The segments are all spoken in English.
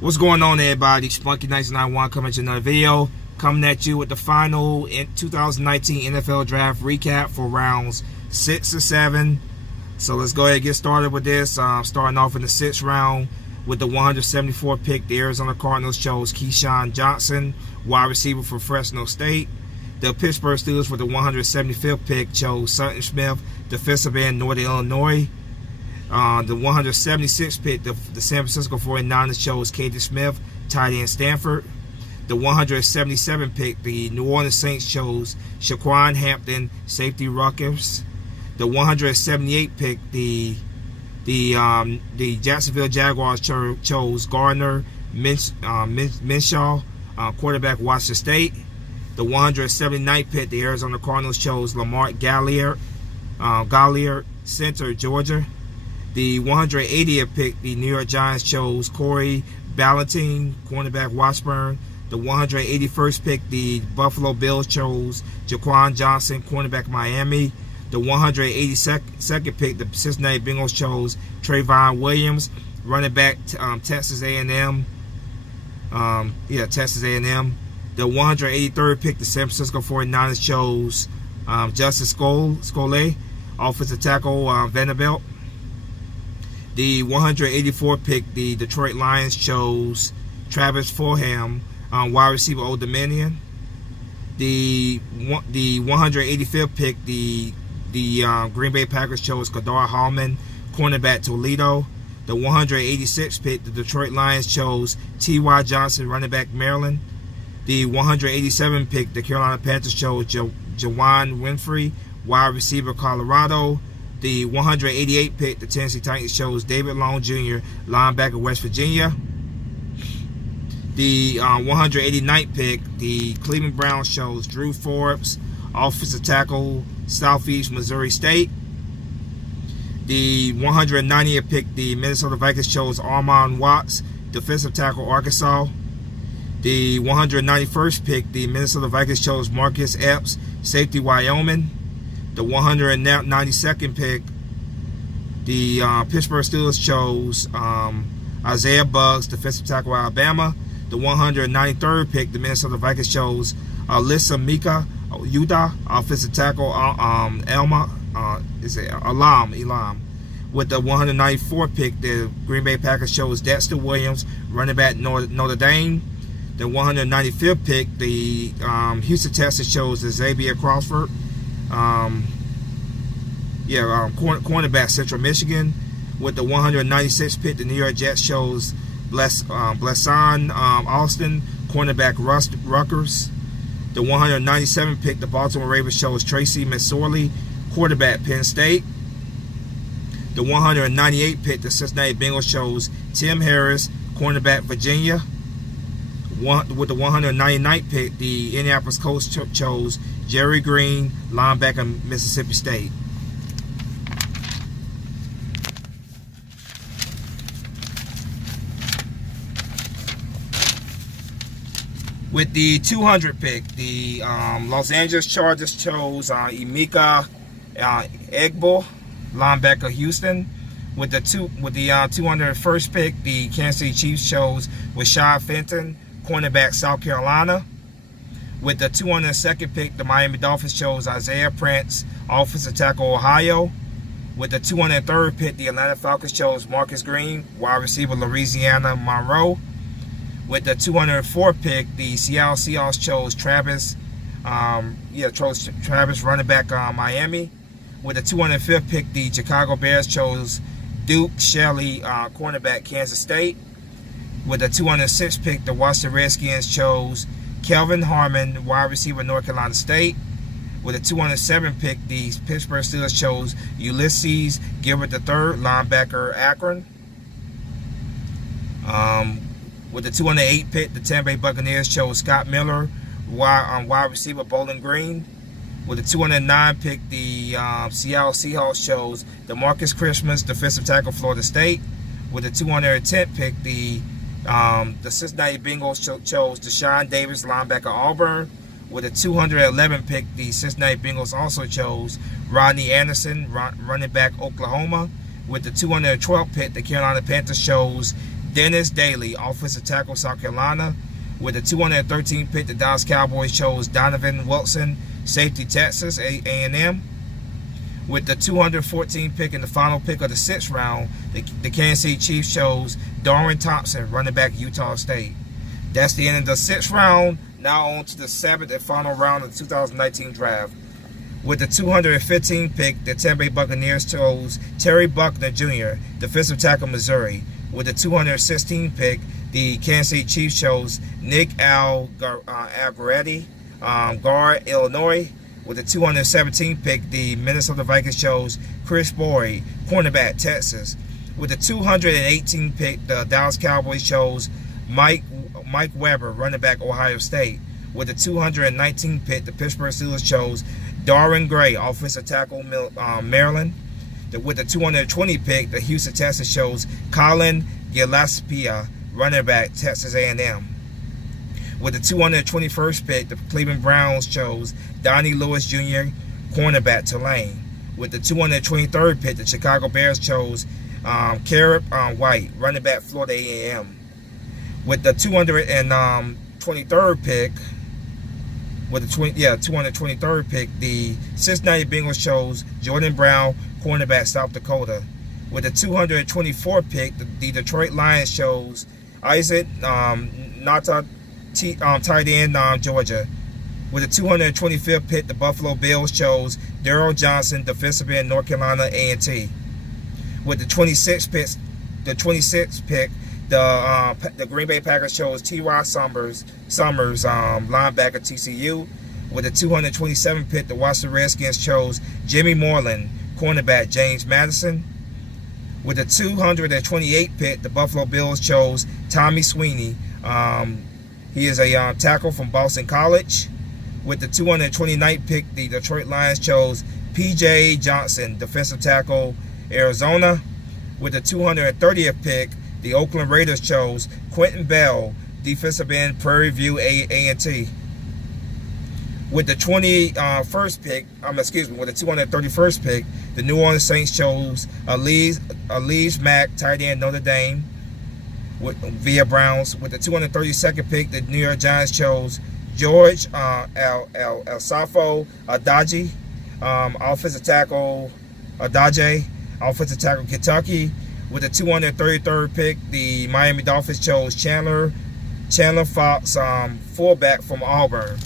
What's going on, everybody? Spunky 1991 coming to another video. Coming at you with the final 2019 NFL Draft recap for rounds 6 to 7. So let's go ahead and get started with this. Starting off in the 6th round with the 174th pick, the Arizona Cardinals chose Keyshawn Johnson, wide receiver for Fresno State. The Pittsburgh Steelers with the 175th pick chose Sutton Smith, defensive end, Northern Illinois. The 176th pick, the San Francisco 49ers chose Katie Smith, tight end, Stanford. The 177th pick, the New Orleans Saints chose Shaquan Hampton, safety, Rutgers. The 178th pick, the Jacksonville Jaguars chose Gardner Minshew, quarterback, Washington State. The 179th pick, the Arizona Cardinals chose Lamar Galliard, center, Georgia. The 180th pick, the New York Giants chose Corey Ballentine, cornerback, Washburn. The 181st pick, the Buffalo Bills chose Jaquan Johnson, cornerback, Miami. The 182nd pick, the Cincinnati Bengals chose Trayvon Williams, running back, Texas A&M. Texas A&M. The 183rd pick, the San Francisco 49ers chose Justice Scollay, offensive tackle, Vanderbilt. The 184th pick, the Detroit Lions chose Travis Fulham, wide receiver, Old Dominion. The 185th pick, the Green Bay Packers chose Kadar Hallman, cornerback, Toledo. The 186th pick, the Detroit Lions chose T.Y. Johnson, running back, Maryland. The 187th pick, the Carolina Panthers chose Jawan Winfrey, wide receiver, Colorado. The 188th pick, the Tennessee Titans chose David Long Jr., linebacker, West Virginia. The 189th pick, the Cleveland Browns chose Drew Forbes, offensive tackle, Southeast Missouri State. The 190th pick, the Minnesota Vikings chose Armand Watts, defensive tackle, Arkansas. The 191st pick, the Minnesota Vikings chose Marcus Epps, safety, Wyoming. The 192nd pick, the Pittsburgh Steelers chose Isaiah Buggs, defensive tackle, Alabama. The 193rd pick, the Minnesota Vikings chose Alyssa Mika Yuda, offensive tackle, Elam. With the 194th pick, the Green Bay Packers chose Dexter Williams, running back, Notre Dame. The 195th pick, the Houston Texans chose Xavier Crawford, cornerback, Central Michigan. With the 196th pick, the New York Jets chose Blesson Austin, cornerback, Rutgers. The 197th pick, the Baltimore Ravens chose Tracy McSorley, quarterback, Penn State. The 198th pick, the Cincinnati Bengals chose Tim Harris, cornerback, Virginia. With the 199th pick, the Indianapolis Colts chose Jerry Green, linebacker, Mississippi State. With the 200th pick, the Los Angeles Chargers chose Emeka Egbo, linebacker, Houston. With the 201st pick, the Kansas City Chiefs chose Rashad Fenton, cornerback, South Carolina. With the 202nd pick, the Miami Dolphins chose Isaiah Prince, offensive tackle, Ohio. With the 203rd pick, the Atlanta Falcons chose Marcus Green, wide receiver, Louisiana Monroe. With the 204th pick, the Seattle Seahawks chose Travis, running back, Miami. With the 205th pick, the Chicago Bears chose Duke Shelley, cornerback, Kansas State. With the 206th pick, the Washington Redskins chose Kelvin Harmon, wide receiver, North Carolina State. With the 207th pick, the Pittsburgh Steelers chose Ulysses Gilbert III, linebacker, Akron. With the 208th pick, the Tampa Bay Buccaneers chose Scott Miller, wide receiver, Bowling Green. With the 209th pick, the Seattle Seahawks chose DeMarcus Christmas, defensive tackle, Florida State. With the 210th pick, the Cincinnati Bengals chose Deshaun Davis, linebacker, Auburn. With the 211th pick, the Cincinnati Bengals also chose Rodney Anderson, running back, Oklahoma. With the 212th pick, the Carolina Panthers chose Dennis Daly, offensive tackle, South Carolina. With the 213th pick, the Dallas Cowboys chose Donovan Wilson, safety, Texas A&M. With the 214th pick and the final pick of the 6th round, the Kansas City Chiefs chose Darwin Thompson, running back, Utah State. That's the end of the 6th round. Now on to the 7th and final round of the 2019 draft. With the 215th pick, the Tampa Bay Buccaneers chose Terry Buckner Jr., defensive tackle, Missouri. With the 216th pick, the Kansas City Chiefs chose Nick Algoretti, guard, Illinois. With the 217th pick, the Minnesota Vikings chose Chris Boyd, cornerback, Texas. With the 218th pick, the Dallas Cowboys chose Mike Weber, running back, Ohio State. With the 219th pick, the Pittsburgh Steelers chose Darren Gray, offensive tackle, Maryland. With the 220th pick, the Houston Texans chose Colin Gillespie, running back, Texas A&M. With the 221st pick, the Cleveland Browns chose Donnie Lewis Jr., cornerback, Tulane. With the 223rd pick, the Chicago Bears chose Garrett White, running back, Florida A&M. With the 223rd pick, the Cincinnati Bengals chose Jordan Brown, cornerback, South Dakota. With the 224th pick, the Detroit Lions chose Isaac Nata, tight end, Georgia. With the 225th pick, the Buffalo Bills chose Daryl Johnson, defensive end, North Carolina A&T. With the 26th pick, the Green Bay Packers chose T.Y. Summers, linebacker, TCU. With the 227th pick, the Washington Redskins chose Jimmy Moreland, cornerback, James Madison. With the 228th pick, the Buffalo Bills chose Tommy Sweeney. He is a tackle from Boston College. With the 229th pick, the Detroit Lions chose P.J. Johnson, defensive tackle, Arizona. With the 230th pick, the Oakland Raiders chose Quentin Bell, defensive end, Prairie View A&T. With the 231st pick, the New Orleans Saints chose Elise Mack, tight end, Notre Dame, via Browns. With the 232nd pick, the New York Giants chose George Elsafo Adaji, offensive tackle, Kentucky. With the 233rd pick, the Miami Dolphins chose Chandler Fox, fullback from Auburn.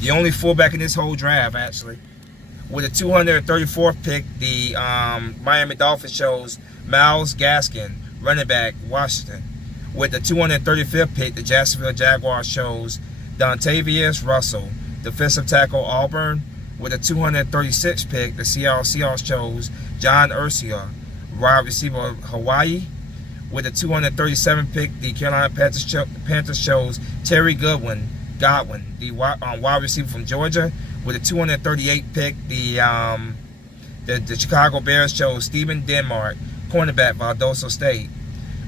The only fullback in this whole draft, actually. With the 234th pick, the Miami Dolphins chose Myles Gaskin, running back, Washington. With the 235th pick, the Jacksonville Jaguars chose Dontavius Russell, defensive tackle, Auburn. With the 236th pick, the Seattle Seahawks chose John Ursula, wide receiver, Hawaii. With the 237th pick, the Carolina Panthers chose Terry Godwin, the wide receiver from Georgia. With the 238th pick, the Chicago Bears chose Stephen Denmark, cornerback, Valdosta State.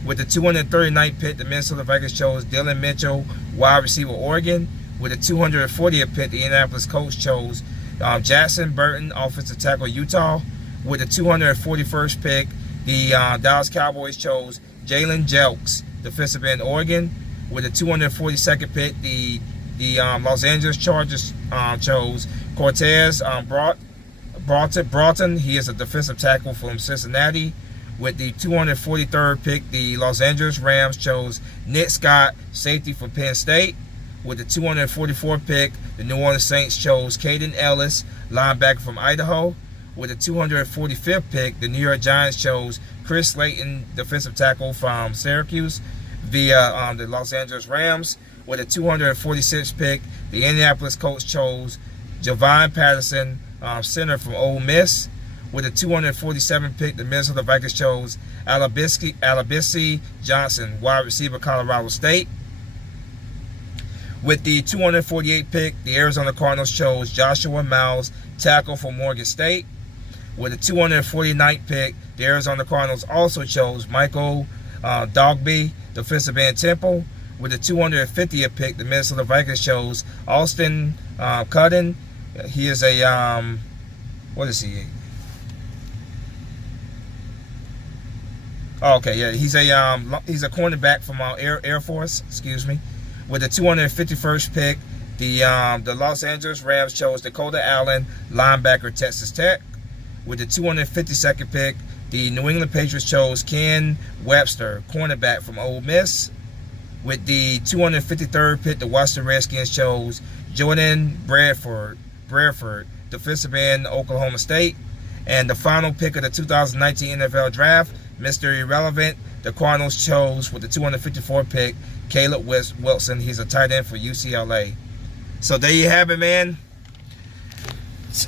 With the 239th pick, the Minnesota Vikings chose Dylan Mitchell, wide receiver, Oregon. With the 240th pick, the Indianapolis Colts chose Jackson Burton, offensive tackle, Utah. With the 241st pick, the Dallas Cowboys chose Jalen Jelks, defensive end, Oregon. With the 242nd pick, the Los Angeles Chargers chose Cortez Broughton. He is a defensive tackle from Cincinnati. With the 243rd pick, the Los Angeles Rams chose Nick Scott, safety from Penn State. With the 244th pick, the New Orleans Saints chose Caden Ellis, linebacker from Idaho. With the 245th pick, the New York Giants chose Chris Slayton, defensive tackle from Syracuse, via the Los Angeles Rams. With the 246th pick, the Indianapolis Colts chose Javon Patterson, center from Ole Miss. With the 247th pick, the Minnesota Vikings chose Alabisi Johnson, wide receiver, Colorado State. With the 248th pick, the Arizona Cardinals chose Joshua Miles, tackle from Morgan State. With the 249th pick, the Arizona Cardinals also chose Michael Dogby, defensive end, Temple. With the 250th pick, the Minnesota Vikings chose Austin Cudden. He is a, what is he? Oh, okay, yeah, he's a cornerback from Air Force. Excuse me. With the 251st pick, the Los Angeles Rams chose Dakota Allen, linebacker, Texas Tech. With the 252nd pick, the New England Patriots chose Ken Webster, cornerback from Ole Miss. With the 253rd pick, the Washington Redskins chose Jordan Bradford, defensive end, Oklahoma State. And the final pick of the 2019 NFL Draft, Mr. Irrelevant, the Cardinals chose with the 254th pick, Caleb Wilson. He's a tight end for UCLA. So there you have it, man.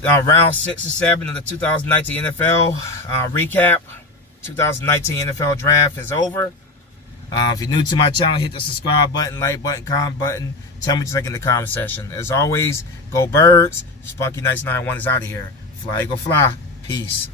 Round 6 and 7 of the 2019 NFL recap. 2019 NFL Draft is over. If you're new to my channel, hit the subscribe button, like button, comment button. Tell me what you think in the comment section. As always, go Birds. Spunky Nice 91 is out of here. Fly, Eagle, fly. Peace.